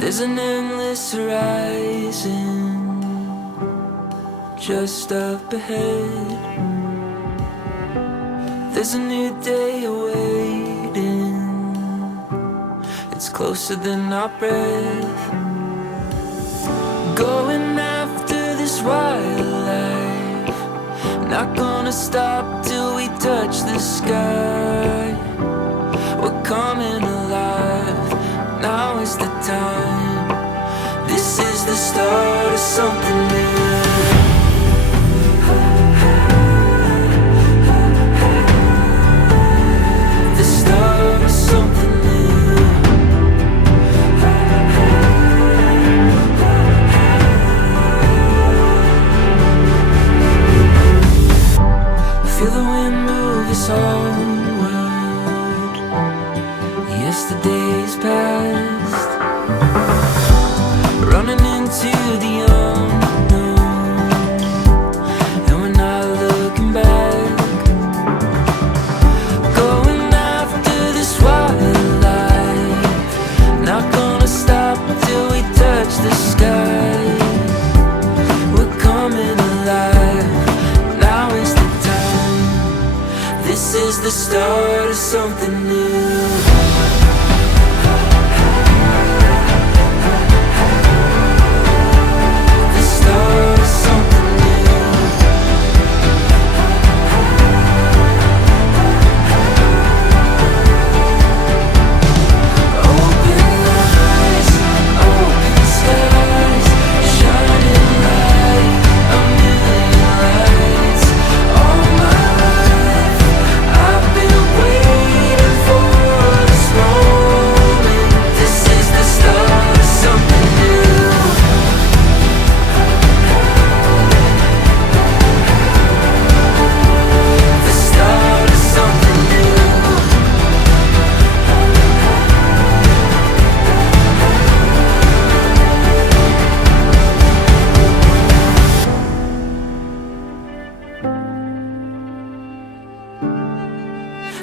There's an endless horizon just up ahead. There's a new day awaiting. It's closer than our breath. Going after this wildlife. Not gonna stop till we touch the sky. We're coming alive. Now is the time. This is the start of something new. The start of something new. Feel the wind move us onward. Yesterday's past, running into the unknown, and we're not looking back. Going after this wildlife, not gonna stop till we touch the sky. We're coming alive, now is the time. This is the start of something new.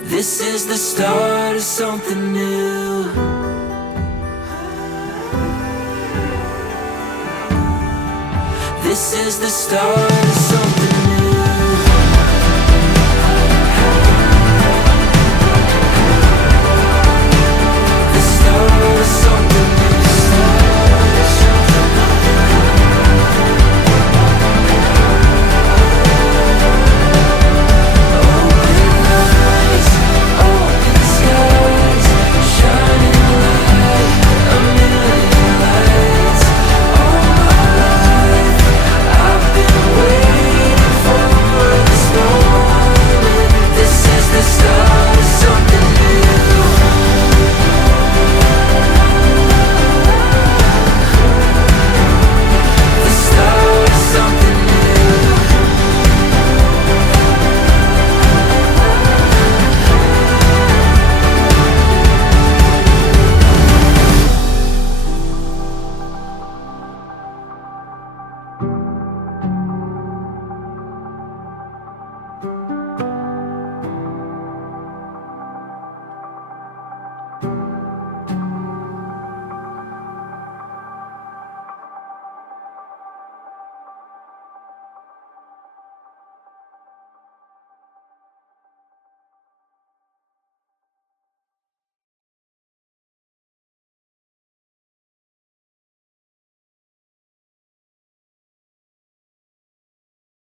This is the start of something new. This is the start of something new.